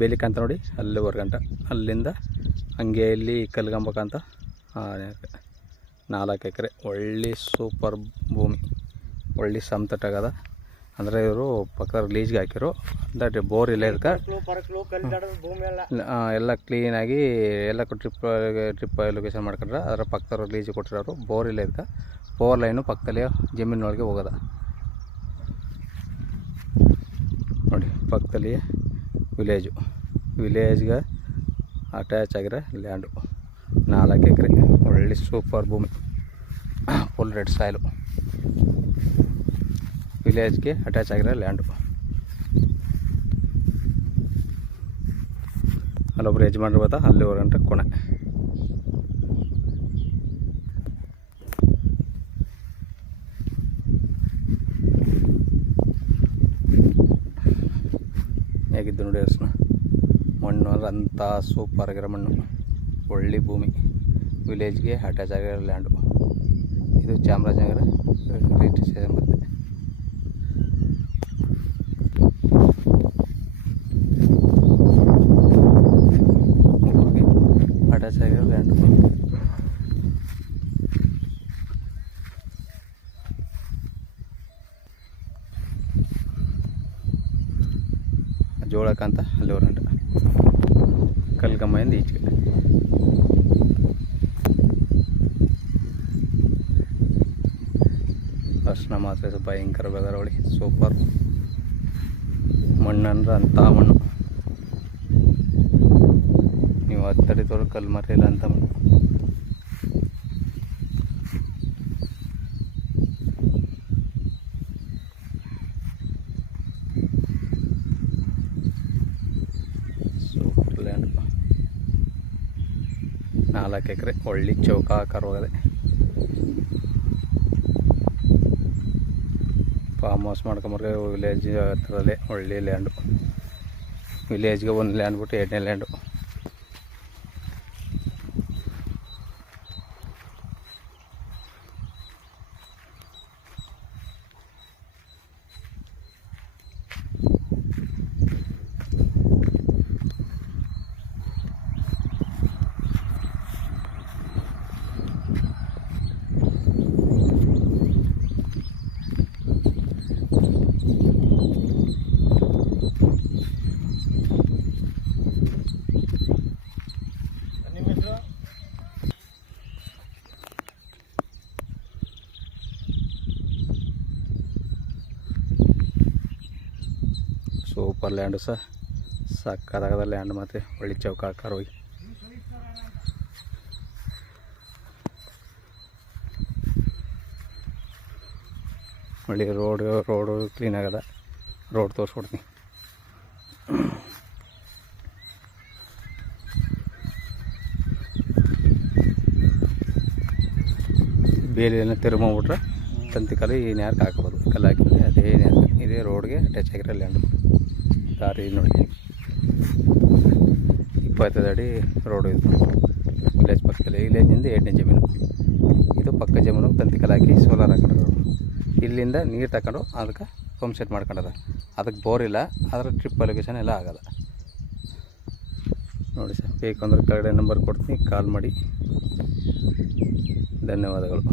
ಬೇಲಿಕಂತ ನೋಡಿ ಅಲ್ಲಿವರೆಗಂಟ, ಅಲ್ಲಿಂದ ಹಂಗೆ ಇಲ್ಲಿ ಕಲ್ಗಂಬಕ್ಕಂತ 4 ಎಕರೆ ಒಳ್ಳೆ ಸೂಪರ್ ಭೂಮಿ, ಒಳ್ಳೆ ಸಮತಟ್ಟಾಗದ. ಅಂದರೆ ಇವರು ಪಕ್ಕದ ಲೀಜ್ಗೆ ಹಾಕಿರು, ಅಂದರೆ ಬೋರ್ ಇಲ್ಲ ಇದಕ್ಕೆ. ಎಲ್ಲ ಕ್ಲೀನಾಗಿ ಎಲ್ಲ ಟ್ರಿಪ್ ಲೊಕೇಶನ್ ಮಾಡ್ಕೊಂಡ್ರೆ ಅದರ ಪಕ್ಕದವ್ರು ಲೀಜಿಗೆ ಕೊಟ್ಟಿರೋರು. ಬೋರ್ ಇಲ್ಲ ಇದಕ್ಕೆ, 4 ಲೈನು ಪಕ್ಕದಲ್ಲಿ ಜಮೀನೊಳಗೆ ಹೋಗೋದ ನೋಡಿ. ಪಕ್ಕದಲ್ಲಿ ವಿಲೇಜ್ಗೆ ಅಟ್ಯಾಚ್ ಆಗಿರೋ ಲ್ಯಾಂಡು 4 ಎಕರೆ ಒಳ್ಳೆ ಸೂಪರ್ ಭೂಮಿ, ಫುಲ್ ರೆಡ್ ಸಾಯಿಲು, ವಿಲೇಜ್ಗೆ ಅಟ್ಯಾಚ್ ಆಗಿರೋ ಲ್ಯಾಂಡು. ಅಲ್ಲೊಬ್ರು ಯಜಮಾನ್ರು ಗೊತ್ತಾ, ಅಲ್ಲಿವರೆಗಂಟ ಕೊನೆ. ಹೇಗಿದ್ದು ನೋಡಿ ಅರ್ಶನ ಮಣ್ಣು ಅಂದ್ರೆ ಅಂಥ ಸೂಪರ್ ಆಗಿರೋ ಮಣ್ಣು, ಒಳ್ಳೆ ಭೂಮಿ, ವಿಲೇಜ್ಗೆ ಅಟ್ಯಾಚ್ ಆಗಿರೋ ಲ್ಯಾಂಡು. ಇದು ಚಾಮರಾಜನಗರ ರಿಜಿಸ್ಟ್ರೇಷನ್ ಬರುತ್ತೆ. ಅಟ್ಯಾಚ್ ಆಗಿರೋ ಲ್ಯಾಂಡು. ಜೋಳಕ್ಕಂತ ಅಲ್ಲಿವರೆಗಂಟ, ಕಲ್ಗಮ್ಮೆಯಿಂದ ಈಚೆಗೆ. ಅರ್ಶನ ಮಾತ್ರ ಭಯಂಕರ ಬೆದರವಳಿ, ಸೂಪರ್ ಮಣ್ಣಂದ್ರೆ ಅಂಥ ಮಣ್ಣು, ನೀವು ಹತ್ತಡಿದವ್ರು ಕಲ್ಲು ಮರಿಲ್ಲ ಅಂತ ಮಣ್ಣು. ಸೂಪರ್ ಲ್ಯಾಂಡ್, 4 ಎಕರೆ ಒಳ್ಳೆ ಚೌಕಾಕಾರವಾಗದೆ. ಫಾರ್ಮ್ ಹೌಸ್ ಮಾಡ್ಕೊಂಬರ್ಗೆ ವಿಲೇಜ್ ಹತ್ರದಲ್ಲೇ ಒಳ್ಳೆ ಲ್ಯಾಂಡು. ವಿಲೇಜ್ಗೆ 1 ಲ್ಯಾಂಡ್ ಬಿಟ್ಟು 2ನೇ ಲ್ಯಾಂಡು. ಸೂಪರ್ ಲ್ಯಾಂಡು ಸರ್, ಸಕ್ಕತ್ತಾಗದ ಲ್ಯಾಂಡ್, ಮತ್ತು ಒಳ್ಳೆ ಚೌಕಾಕಾರ ಹೋಗಿ. ಒಳ್ಳೆ ರೋಡು ಕ್ಲೀನ್ ಆಗದ. ರೋಡ್ ತೋರಿಸ್ಕೊಡ್ತೀನಿ. ಬೇಲಿಯನ್ನು ತಿರುಗ್ಬಿಟ್ರೆ ತಂತಿ ಕಲ್ಲು ಈ ನ್ಯಾರ್ಗೆ ಹಾಕ್ಬೋದು. ಕಲ್ಲು ಹಾಕಿದ್ರೆ ಅದೇ ನ್ಯಾರ್ಗೆ, ಇದೇ ರೋಡ್ಗೆ ಅಟ್ಯಾಚ್ ಆಗಿರೋ ಲ್ಯಾಂಡು. ದಾರಿ ನೋಡಿ 25 ಅಡಿ ರೋಡು ಇದು, ವಿಲೇಜ್ ಪಕ್ಕದಲ್ಲಿ. ವಿಲೇಜಿಂದ 2ನೇ ಜಮೀನು, ಇದು ಪಕ್ಕ ಜಮೀನು. ತಂತಿ ಕಲ್ಲು ಹಾಕಿ ಸೋಲಾರ್ ಹಾಕೊಂಡ್ರು. ಇಲ್ಲಿಂದ ನೀರು ತಗೊಂಡು ಅದಕ್ಕೆ ಪಂಪ್ ಸೆಟ್ ಮಾಡ್ಕೊಂಡದ. ಅದಕ್ಕೆ ಬೋರ್ ಇಲ್ಲ, ಅದರ ಟ್ರಿಪ್ ಲೊಕೇಶನ್ ಎಲ್ಲ ಆಗಲ್ಲ ನೋಡಿ ಸರ್. ಬೇಕಂದ್ರೆ ಕೆಳಗಡೆ ನಂಬರ್ ಕೊಡ್ತೀನಿ, ಕಾಲ್ ಮಾಡಿ. ಧನ್ಯವಾದಗಳು.